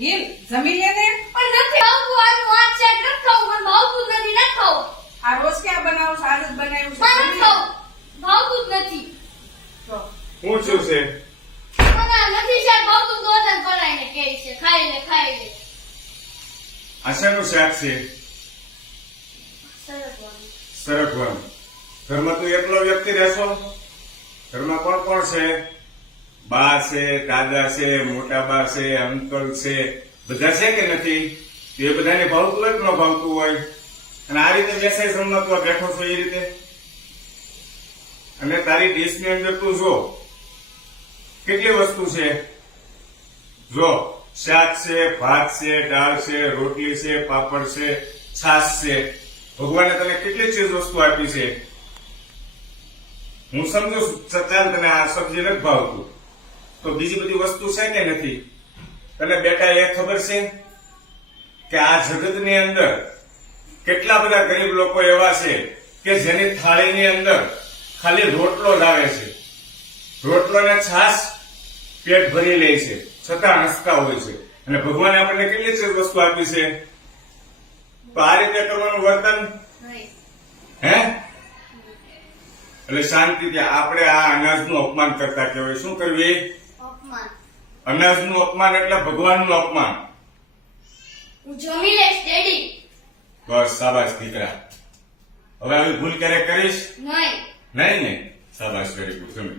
Hill જમી લે ને. પણ નથી ખાવું આનું વાત છે નથી ખાવું મને ભાવતું જ નથી નથી ખાવું આ રોજ ક્યાં બનાવું છું? આજ જ બનાવ્યું છે. મને નથી ખાવું ભાવતું જ નથી તો હું શું છે મને આ નથી શાક ભાવતું તો જ બનાવીને કહે છે ખાઈ લે આ શેનું શાક છે સરસ વાળી સરગવાનું ઘરમાં તું એકલો વ્યક્તિ રહેશો ઘરમાં કોણ કોણ છે બા છે દાદા છે મોટા બા છે અંકલ છે બધા છે કે નથી તો એ બધાને ભાવતું હોય કે ન ભાવતું હોય અને આ રીતે બેસાઈ જમવા તું બેઠો છો એ રીતે અને તારી ડીશની અંદર તું જો કેટલી વસ્તુ છે જો શાક છે ભાત છે દાળ છે રોટલી છે પાપડ છે છાશ છે ભગવાને તને કેટલી ચીજ વસ્તુ આપી છે હું સમજુ છું છતાં તને આ સબ્જી નથી ભાવતું તો બીજી બધી વસ્તુ છે કે નથી તને બેટા એ ખબર છે કે આ જગતની અંદર કેટલા બધા ગરીબ લોકો એવા છે કે જેની થાળીની અંદર ખાલી રોટલો જ આવે છે રોટલો ને છાશ પેટ ભરી લે છે છતાં હસતા હોય છે અને ભગવાને આપણને કેટલી ચીજ વસ્તુ આપી છે તો આ રીતે કરવાનું વર્તન નહીં હે એટલે શાંતિથી આપણે આ અનાજનું અપમાન કરતા કહેવાય શું કરવી અપમાન અનાજનું અપમાન એટલે ભગવાનનું અપમાન હું જમી લઈશ ડેડી બસ શાબાશ દીકરા હવે આવી ભૂલ ક્યારે કરીશ નહીં નહીં ને શાબાશ વેરી ગુડ જમી